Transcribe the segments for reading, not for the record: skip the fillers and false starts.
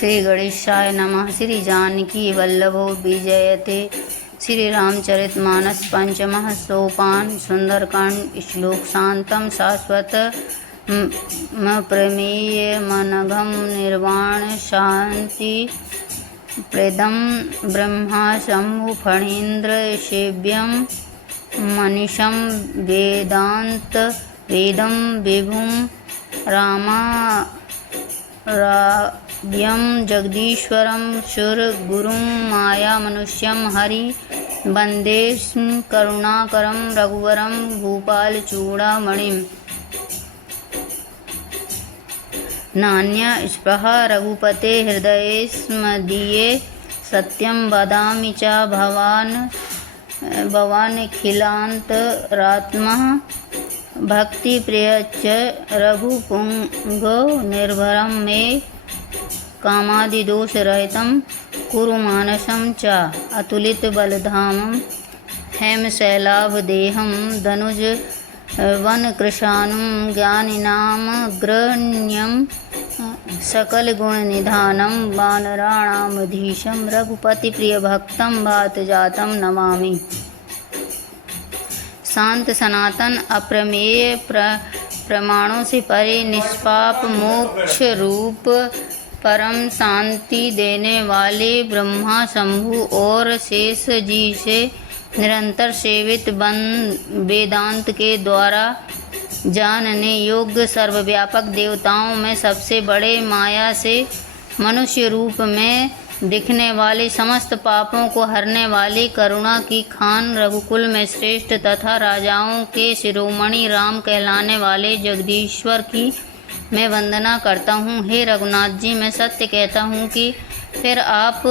श्री गणेशाय नमः। श्री जानकी वल्लभो विजयते। श्री रामचरितमानस पंचमः सोपान। सुंदरकांड श्लोक। शांतम शाश्वत प्रमेय मनघम निर्वाण शांति प्रदम ब्रह्मा शंभु फणीन्द्र सेव्यम मनीषम वेदांत वेदम विभुम राव्यम जगदीश्वरम सुर गुरुम माया मनुष्यम हरि वंदे करुणाकरम रघुवरम भूपाल चूड़ामणिम नान्या स्पृहा रघुपते हृदये स्मदीये सत्यं वदामि च भवानखिलान्तरात्मः भक्तिप्रियश्च रघुपुंगो निर्भरं मे कामादिदोषरहितं कुरु मानसं च अतुलितबलधामं हेमशैलाभदेहं दनुज वनकृशानुं ज्ञानिनामग्रण्यं सकलगुणनिधानं वानराणामधीशं रघुपतिप्रियभक्तं वातजातं नमामि। शांत सनातन अप्रमेय प्रमाणों से परे निष्पाप मोक्ष रूप परम शांति देने वाले ब्रह्मा शंभु और शेष जी से निरंतर सेवित वेदांत के द्वारा जानने योग्य सर्वव्यापक देवताओं में सबसे बड़े माया से मनुष्य रूप में दिखने वाले समस्त पापों को हरने वाले करुणा की खान रघुकुल में श्रेष्ठ तथा राजाओं के शिरोमणि राम कहलाने वाले जगदीश्वर की मैं वंदना करता हूँ। हे रघुनाथ जी, मैं सत्य कहता हूँ कि फिर आप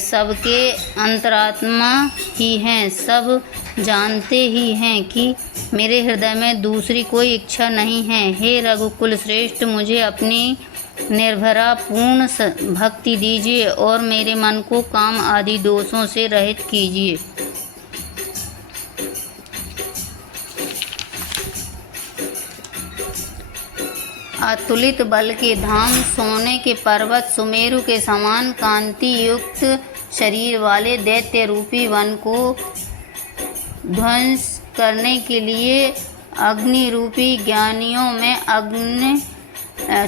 सबके अंतरात्मा ही हैं, सब जानते ही हैं कि मेरे हृदय में दूसरी कोई इच्छा नहीं है। हे रघुकुल श्रेष्ठ, मुझे अपनी निर्भरा पूर्ण भक्ति दीजिए और मेरे मन को काम आदि दोषों से रहित कीजिए। अतुलित बल के धाम, सोने के पर्वत सुमेरु के समान कांति युक्त शरीर वाले दैत्य रूपी वन को ध्वंस करने के लिए अग्नि रूपी ज्ञानियों में अग्नि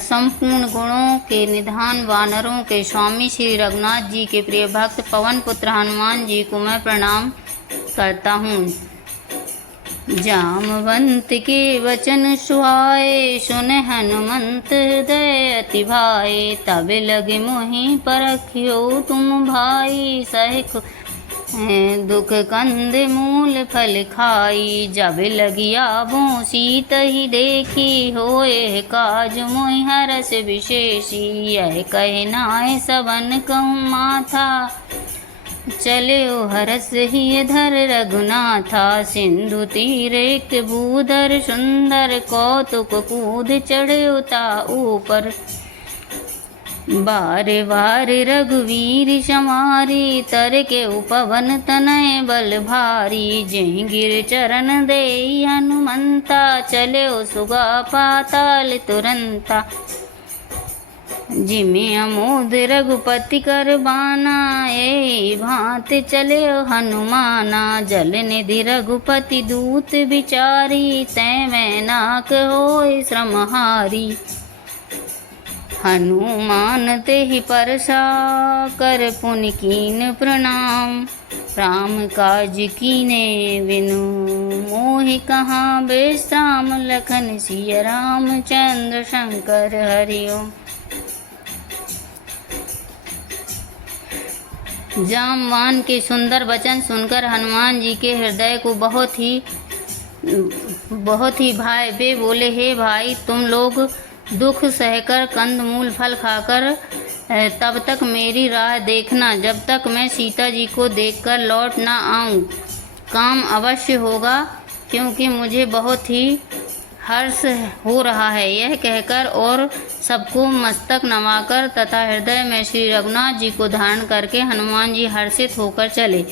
संपूर्ण गुणों के निधान वानरों के स्वामी श्री रघुनाथ जी के प्रिय भक्त पवन पुत्र हनुमान जी को मैं प्रणाम करता हूँ। जामवंत के वचन सुहाए, सुन हनुमंत हृदय अति भाए। तब लगे मोहि परखियो तुम भाई, सहिक दुख कंद मूल फल खाई। जब लगी आबों सीत ही देखी, होए काज मोहि हरस विशेषी। यह कहे नाय सबन कहूँ माथा, चले हरस ही धर रघुनाथा। सिंधु तीर एक भूधर सुंदर, कौतुक कूद चढ़े उता ऊपर। बार बार रघुवीर समारी, तर के उपवन तनय बल भारी। जेहि गिर चरण दे हनुमंता, चले सुगा पाताल तुरंता। जिमि अमोद रघुपति कर बाना, ए भांत चले हनुमाना। जल निधि रघुपति दूत बिचारी, तै मैं नाक होय श्रमहारी। हनुमान तेहि परसा कर पुनि कीन प्रणाम। राम काज कीने बिनु मोहि कहाँ विश्राम। लखन सिया रामचंद्र शंकर हरि ओम। जामवान के सुंदर वचन सुनकर हनुमान जी के हृदय को बहुत ही भाए। वे बोले, हे भाई, तुम लोग दुख सहकर कंदमूल फल खाकर तब तक मेरी राह देखना, जब तक मैं सीता जी को देखकर लौट ना आऊं। काम अवश्य होगा, क्योंकि मुझे बहुत ही हर्ष हो रहा है। यह कहकर और सबको मस्तक नवाकर तथा हृदय में श्री रघुनाथ जी को धारण करके हनुमान जी हर्षित होकर चले।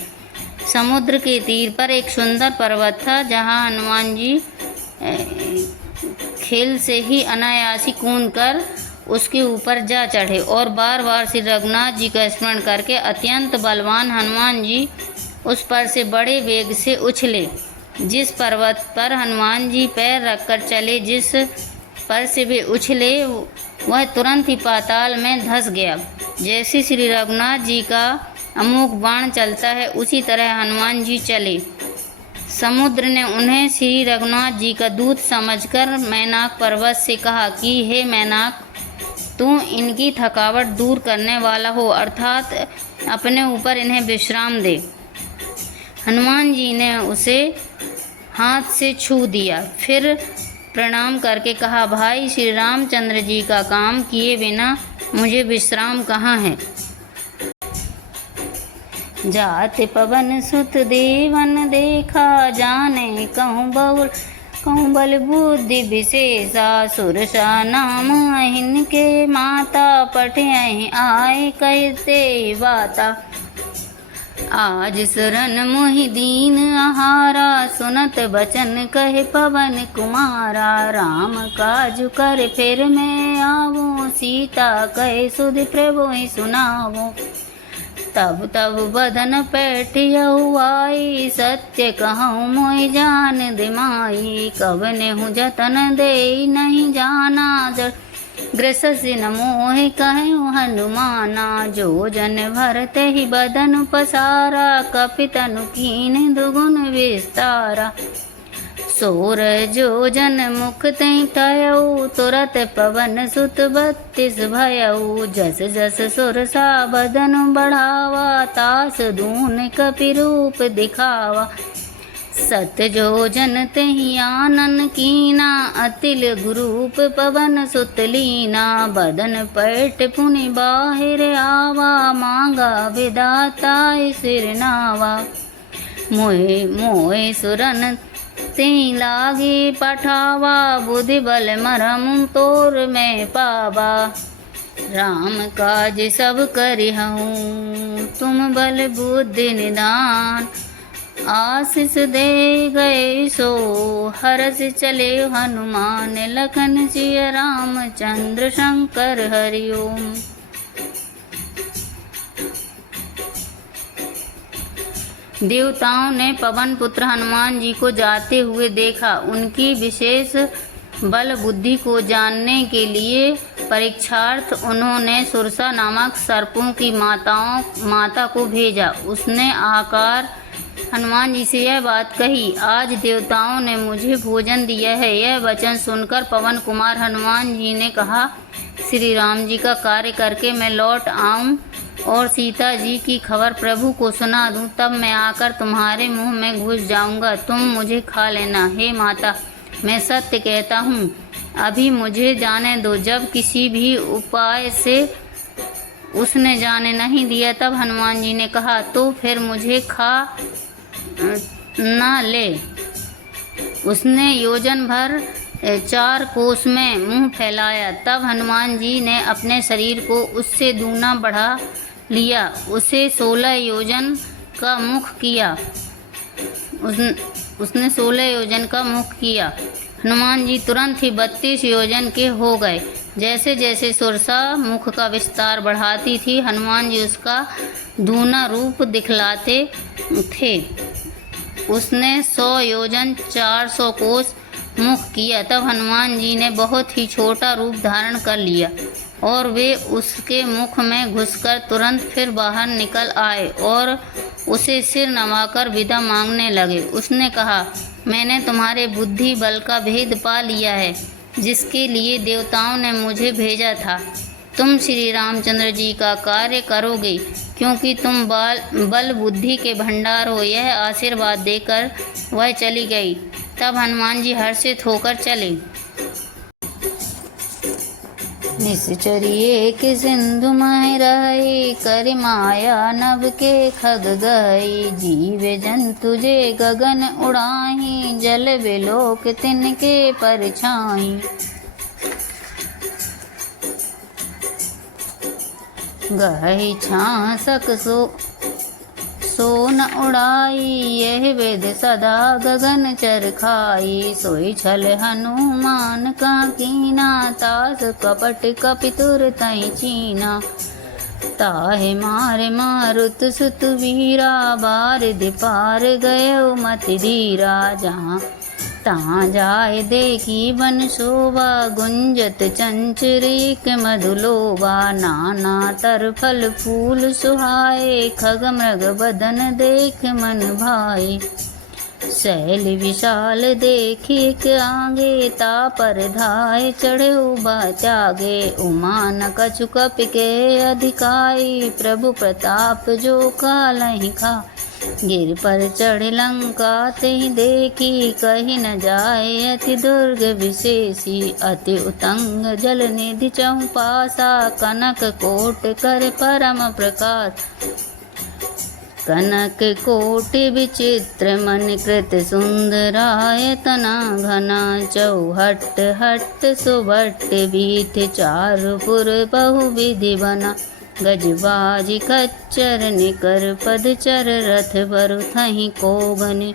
समुद्र के तीर पर एक सुंदर पर्वत था, जहाँ हनुमान जी खेल से ही अनायासी कूद कर उसके ऊपर जा चढ़े और बार बार श्री रघुनाथ जी का स्मरण करके अत्यंत बलवान हनुमान जी उस पर से बड़े वेग से उछले। जिस पर्वत पर हनुमान जी पैर रखकर चले, जिस पर से वे उछले, वह तुरंत ही पाताल में धंस गया। जैसे श्री रघुनाथ जी का अमोघ बाण चलता है, उसी तरह हनुमान जी चले। समुद्र ने उन्हें श्री रघुनाथ जी का दूत समझकर मैनाक पर्वत से कहा कि हे मैनाक, तू इनकी थकावट दूर करने वाला हो, अर्थात अपने ऊपर इन्हें विश्राम दे। हनुमान जी ने उसे हाथ से छू दिया, फिर प्रणाम करके कहा, भाई श्री रामचंद्र जी का काम किए बिना मुझे विश्राम कहाँ है। जात पवन सुत देवन देखा, जाने कहूँ बल बुद्धि विशेषा, सुरसा नाम इनके माता, पठे आए कहते बाता। आज शरण मोहि दीन आहारा, सुनत बचन कहे पवन कुमारा। राम काज कर फिर मैं आवो, सीता कहे सुध प्रभु ही सुनावो। तब बदन पैठियहु आई, सत्य कहूँ मोहि जान दिमाई। कवने हूँ जतन दे नहीं जाना, ग्रससि न मोहि कहूँ हनुमाना। जो जन भरते ही बदन पसारा, कपितनु कीन दुगुन विस्तारा। सोर जो जन मुख तै टयऊ, तुरत पवन सुत 32 भयऊ। जस जस सुरसा बदन बढ़ावा, तास दून कपि रूप दिखावा। सत जो जन तहि आनन कीना, अतिल गुरूप पवन सुत लीना। बदन पैठ पुनि बाहिर आवा, मांगा विधाता सिर नावा। मोहे सुरन तेहि लागे पठावा, बुद्धि बल मरम तोर मैं पावा। राम काज सब करिहऊँ, तुम बल बुद्धि निदान। आशीष दे गए सो हरष चले हनुमान, लखन सिय रामचंद्र शंकर हरि ओम। देवताओं ने पवन पुत्र हनुमान जी को जाते हुए देखा। उनकी विशेष बल बुद्धि को जानने के लिए परीक्षार्थ उन्होंने सुरसा नामक सर्पों की माता को भेजा। उसने आकर हनुमान जी से यह बात कही, आज देवताओं ने मुझे भोजन दिया है। यह वचन सुनकर पवन कुमार हनुमान जी ने कहा, श्री राम जी का कार्य करके मैं लौट आऊं और सीता जी की खबर प्रभु को सुना दूं, तब मैं आकर तुम्हारे मुंह में घुस जाऊंगा, तुम मुझे खा लेना। हे माता, मैं सत्य कहता हूँ, अभी मुझे जाने दो। जब किसी भी उपाय से उसने जाने नहीं दिया, तब हनुमान जी ने कहा, तो फिर मुझे खा ना ले। उसने योजन भर 4 कोस में मुंह फैलाया। तब हनुमान जी ने अपने शरीर को उससे दूना बढ़ा लिया, उसे 16 योजन का मुख किया। उसने 16 योजन का मुख किया। हनुमान जी तुरंत ही 32 योजन के हो गए। जैसे जैसे सुरसा मुख का विस्तार बढ़ाती थी, हनुमान जी उसका दूना रूप दिखलाते थे। उसने 100 योजन 400 कोस मुख किया। तब हनुमान जी ने बहुत ही छोटा रूप धारण कर लिया और वे उसके मुख में घुसकर तुरंत फिर बाहर निकल आए और उसे सिर नवाकर विदा मांगने लगे। उसने कहा, मैंने तुम्हारे बुद्धि बल का भेद पा लिया है, जिसके लिए देवताओं ने मुझे भेजा था। तुम श्री रामचंद्र जी का कार्य करोगे, क्योंकि तुम बल बुद्धि के भंडार हो। यह आशीर्वाद देकर वह चली गई। तब हनुमान जी हर्षित होकर चले। निश्चरिये के सिंधु मह रहे, कर माया नभ के खग गई। जीव जंतु जे गगन उड़ाही, जल बिलोक तिनके परछाई। गहई छासक सो न उड़ाई, यह वेद सदा गगन चर खाई। सोई छल हनुमान का कीना, तास कपट कपितुर तई चीना। ताहे मारे मारुत सुत वीरा, बारिधि पार गयो मति धीरा। जहाँ तहाँ जाय देखी बन शोभा, गुंजत चंचरीक मधुलोभा। नाना तर फल फूल सुहाए, खग मृग बदन देख मन भाए। शैल विशाल देखी के आगे, तापर धाय चढ़े उबा त्यागे। उमा न कछु कपि के अधिकाई, प्रभु प्रताप जो कालहि खा। गिर पर चढ़ लंका तेहि देखी, कही न जाय अति दुर्ग विशेषी। अति उतंग जल निधि चहु पासा, कनक कोट कर परम प्रकाश। कनक कोटि विचित्र मन कृत सुंदरायतना घना। चौहट हट सुभट बीथ, चारुपुर बहुविधि बना। गजबाजी खच्चर निकर पदचर, रथ बरु थहि कोगनि।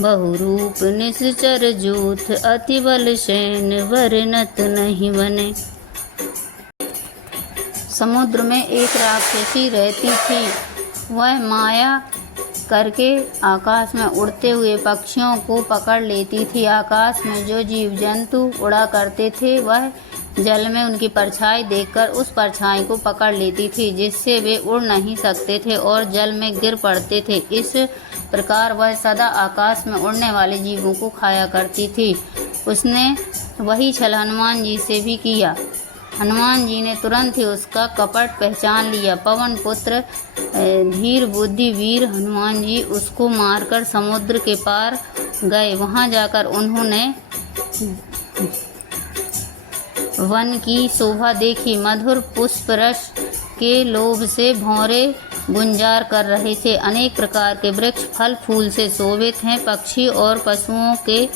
बहुरूप निश्चर जूथ, अति बल सैन वर्णत नहीं बने। समुद्र में एक राक्षसी रहती थी। वह माया करके आकाश में उड़ते हुए पक्षियों को पकड़ लेती थी। आकाश में जो जीव जंतु उड़ा करते थे, वह जल में उनकी परछाई देखकर उस परछाई को पकड़ लेती थी, जिससे वे उड़ नहीं सकते थे और जल में गिर पड़ते थे। इस प्रकार वह सदा आकाश में उड़ने वाले जीवों को खाया करती थी। उसने वही छल हनुमान जी से भी किया। हनुमान जी ने तुरंत ही उसका कपट पहचान लिया। पवन पुत्र धीर बुद्धि वीर हनुमान जी उसको मारकर समुद्र के पार गए। वहां जाकर उन्होंने वन की शोभा देखी। मधुर पुष्प रस के लोभ से भौरे गुंजार कर रहे थे। अनेक प्रकार के वृक्ष फल फूल से शोभित हैं। पक्षी और पशुओं के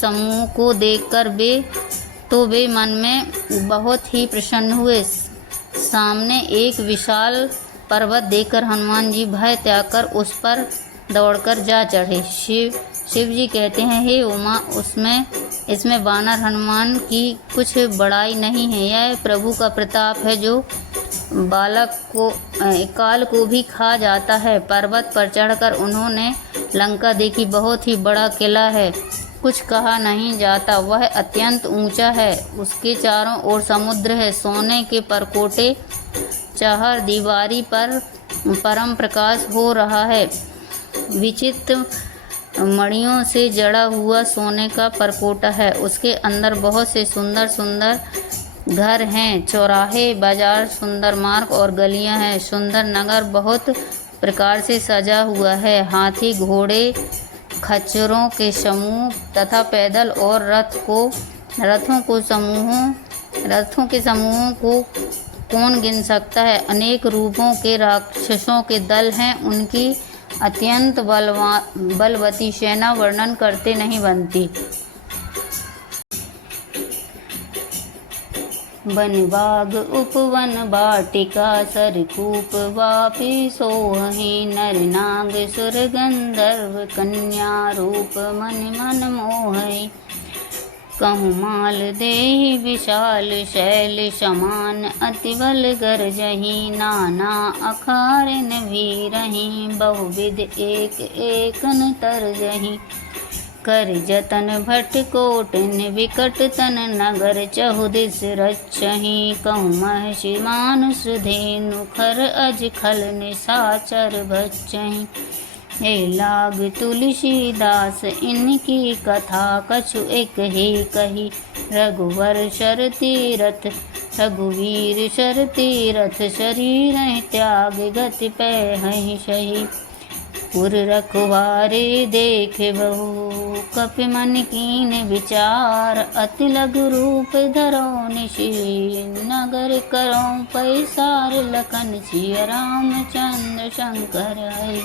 समूह को देखकर वे मन में बहुत ही प्रसन्न हुए। सामने एक विशाल पर्वत देखकर हनुमान जी भय त्याग कर उस पर दौड़कर जा चढ़े। शिव जी कहते हैं, हे उमा, इसमें वानर हनुमान की कुछ बड़ाई नहीं है। यह प्रभु का प्रताप है जो बालक को काल को भी खा जाता है। पर्वत पर चढ़कर उन्होंने लंका देखी। बहुत ही बड़ा किला है, कुछ कहा नहीं जाता। वह अत्यंत ऊंचा है। उसके चारों ओर समुद्र है। सोने के परकोटे चार दीवारी पर परम प्रकाश हो रहा है। विचित्र मणियों से जड़ा हुआ सोने का परकोटा है। उसके अंदर बहुत से सुंदर सुंदर घर हैं। चौराहे, बाजार, सुंदर मार्ग और गलियां हैं। सुंदर नगर बहुत प्रकार से सजा हुआ है। हाथी, घोड़े, खच्चरों के समूह तथा पैदल और रथों के समूहों को कौन गिन सकता है। अनेक रूपों के राक्षसों के दल हैं। उनकी अत्यंत बलवती सेना वर्णन करते नहीं बनती। वन बाग उपवन बाटिका, सरकूप वापी सोहि। नर नाग सुर गंधर्व, कन्या रूप मन मन मोहि। कहूँ माल देहि विशाल, शैल समान अति बल गरजहि। नाना अखारिन भीरहि, बहुविध एक एकन तरजहि। कर जतन भट कोटिन, विकट तन नगर चहुदिस रक्षहि। कहूँ महर्षि मानुष धेनु, खर अज खल निशाचर भक्षहि। हे लाग तुलसीदास इनकी कथा, कछु एक ही कही। रघुवर शर तीरथ, रघुवीर शर तीरथ। शरीर त्याग गति पैहि सही। पुर रखवारे देखे बहु, कपि मन कीन विचार। अति लघु रूप धरो निशीन, नगर करो पैसार। लखन सिय रामचंद्र शंकर है।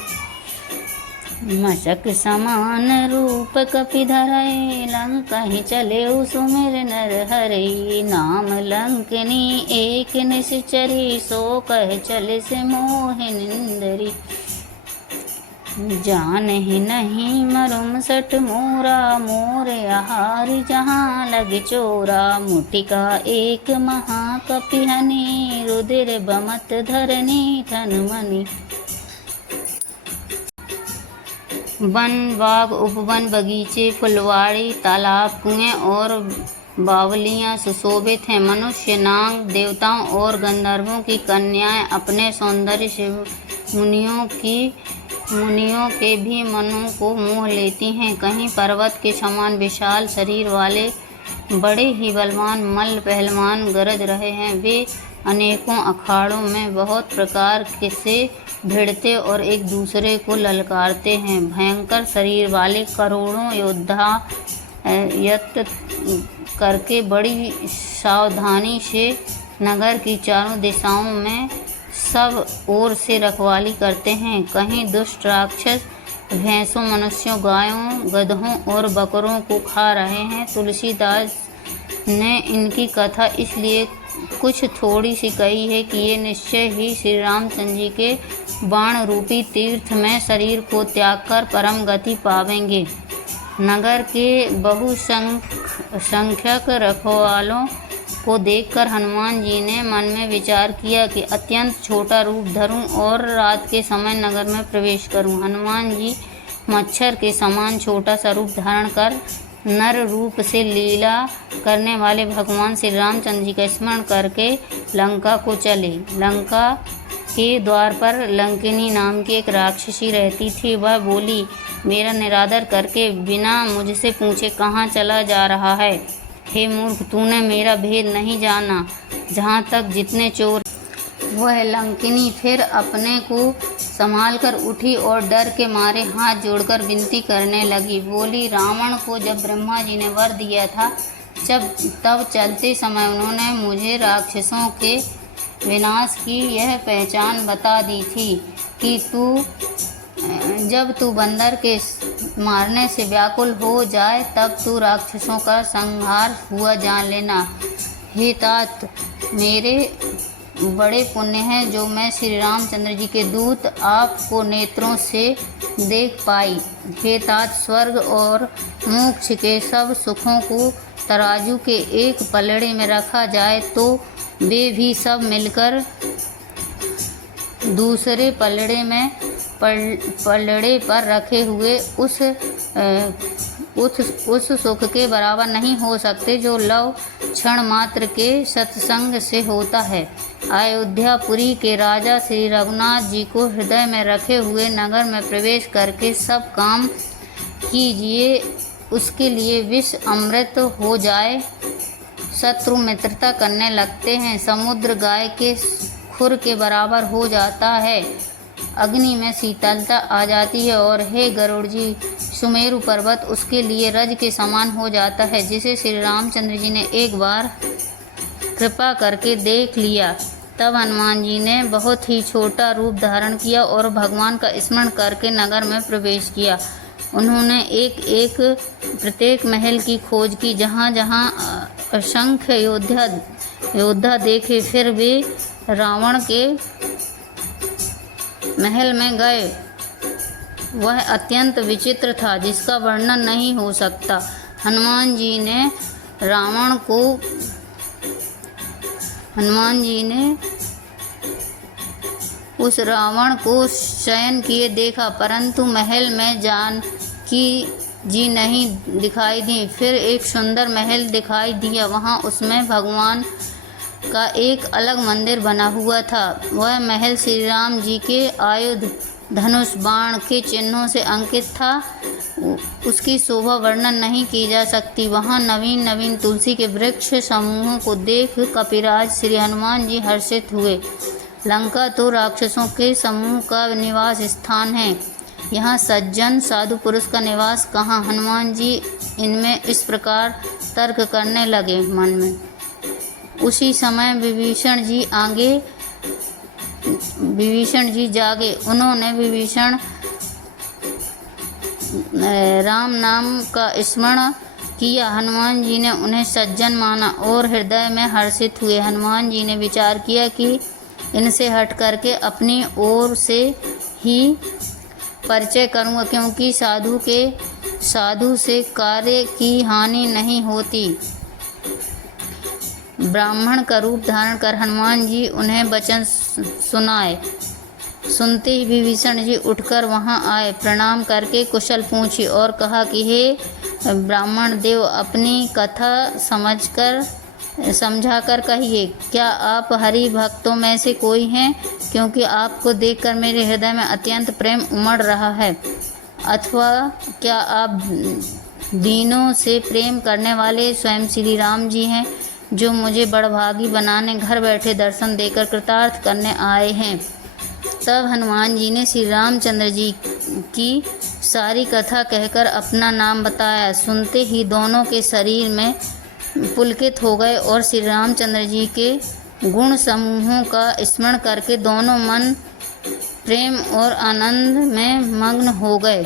मशक समान रूप कपि धरय, लंकहि चले सुमिर नर हरय। नाम लंकनी एक निश्चरी, सो कह चले से मोहि निंदरी। जान ही नहीं मरुम सट मोरा, मोर आहार जहाँ लग चोरा। मुटिका एक महाकपिहनी, रुधिर बमत धरनी ठन मनी। वन, बाग, उपवन, बगीचे, फुलवाड़ी, तालाब, कुएं और बावलियां सुशोभित हैं। मनुष्य, नाग, देवताओं और गंधर्वों की कन्याएं अपने सौंदर्य से मुनियों के भी मनों को मोह लेती हैं। कहीं पर्वत के समान विशाल शरीर वाले बड़े ही बलवान मल्ल पहलवान गरज रहे हैं। वे अनेकों अखाड़ों में बहुत प्रकार से भिड़ते और एक दूसरे को ललकारते हैं। भयंकर शरीर वाले करोड़ों योद्धा यत्न करके बड़ी सावधानी से नगर की चारों दिशाओं में सब ओर से रखवाली करते हैं। कहीं दुष्ट राक्षस भैंसों, मनुष्यों, गायों, गधों और बकरों को खा रहे हैं। तुलसीदास ने इनकी कथा इसलिए कुछ थोड़ी सी कही है कि ये निश्चय ही श्री रामचंद्र जी के बाण रूपी तीर्थ में शरीर को त्याग कर परम गति पावेंगे। नगर के बहुसंख्यक रखवालों को देखकर हनुमान जी ने मन में विचार किया कि अत्यंत छोटा रूप धरूं और रात के समय नगर में प्रवेश करूं। हनुमान जी मच्छर के समान छोटा सा रूप धारण कर नर रूप से लीला करने वाले भगवान श्री रामचंद्र जी का स्मरण करके लंका को चले। लंका के द्वार पर लंकिनी नाम की एक राक्षसी रहती थी। वह बोली, मेरा निरादर करके बिना मुझसे पूछे कहाँ चला जा रहा है? हे मूर्ख, तूने मेरा भेद नहीं जाना। जहाँ तक जितने चोर। वह लंकिनी फिर अपने को संभाल कर उठी और डर के मारे हाथ जोड़कर विनती करने लगी। बोली, रावण को जब ब्रह्मा जी ने वर दिया था तब चलते समय उन्होंने मुझे राक्षसों के विनाश की यह पहचान बता दी थी कि जब तू बंदर के मारने से व्याकुल हो जाए तब तू राक्षसों का संहार हुआ जान लेना। हे तात, मेरे बड़े पुण्य हैं जो मैं श्री रामचंद्र जी के दूत आपको नेत्रों से देख पाई। हे तात, स्वर्ग और मोक्ष के सब सुखों को तराजू के एक पलड़े में रखा जाए तो वे भी सब मिलकर दूसरे पलड़े पर रखे हुए उस सुख के बराबर नहीं हो सकते जो लव क्षण मात्र के सत्संग से होता है। अयोध्यापुरी के राजा श्री रघुनाथ जी को हृदय में रखे हुए नगर में प्रवेश करके सब काम कीजिए, उसके लिए विष अमृत हो जाए। शत्रु मित्रता करने लगते हैं, समुद्र गाय के खुर के बराबर हो जाता है, अग्नि में शीतलता आ जाती है और हे गरुड़ जी, सुमेरु पर्वत उसके लिए रज के समान हो जाता है, जिसे श्री रामचंद्र जी ने एक बार कृपा करके देख लिया। तब हनुमान जी ने बहुत ही छोटा रूप धारण किया और भगवान का स्मरण करके नगर में प्रवेश किया। उन्होंने एक प्रत्येक महल की खोज की, जहाँ जहाँ असंख्य योद्धा देखे। फिर वे रावण के महल में गए। वह अत्यंत विचित्र था, जिसका वर्णन नहीं हो सकता। हनुमान जी ने उस रावण को शयन किए देखा, परंतु महल में जानकी जी नहीं दिखाई दी। फिर एक सुंदर महल दिखाई दिया, वहाँ उसमें भगवान का एक अलग मंदिर बना हुआ था। वह महल श्री राम जी के आयुध, धनुष, बाण के चिन्हों से अंकित था। उसकी शोभा वर्णन नहीं की जा सकती। वहाँ नवीन नवीन तुलसी के वृक्ष समूहों को देख कपिराज श्री हनुमान जी हर्षित हुए। लंका तो राक्षसों के समूह का निवास स्थान है, यहाँ सज्जन साधु पुरुष का निवास कहाँ? हनुमान जी इनमें इस प्रकार तर्क करने लगे मन में। उसी समय विभीषण जी जागे। उन्होंने विभीषण राम नाम का स्मरण किया। हनुमान जी ने उन्हें सज्जन माना और हृदय में हर्षित हुए। हनुमान जी ने विचार किया कि इनसे हट करके अपनी ओर से ही परिचय करूँगा, क्योंकि साधु से कार्य की हानि नहीं होती। ब्राह्मण का रूप धारण कर हनुमान जी उन्हें वचन सुनाए। सुनते ही विभीषण जी उठकर वहां आए, प्रणाम करके कुशल पूछी और कहा कि हे ब्राह्मण देव, अपनी कथा समझाकर कहिए, क्या आप हरि भक्तों में से कोई हैं? क्योंकि आपको देखकर मेरे हृदय में अत्यंत प्रेम उमड़ रहा है। अथवा क्या आप दीनों से प्रेम करने वाले स्वयं श्री राम जी हैं, जो मुझे बड़भागी बनाने घर बैठे दर्शन देकर कृतार्थ करने आए हैं? तब हनुमान जी ने श्री रामचंद्र जी की सारी कथा कहकर अपना नाम बताया। सुनते ही दोनों के शरीर में पुलकित हो गए और श्री रामचंद्र जी के गुण समूहों का स्मरण करके दोनों मन प्रेम और आनंद में मग्न हो गए।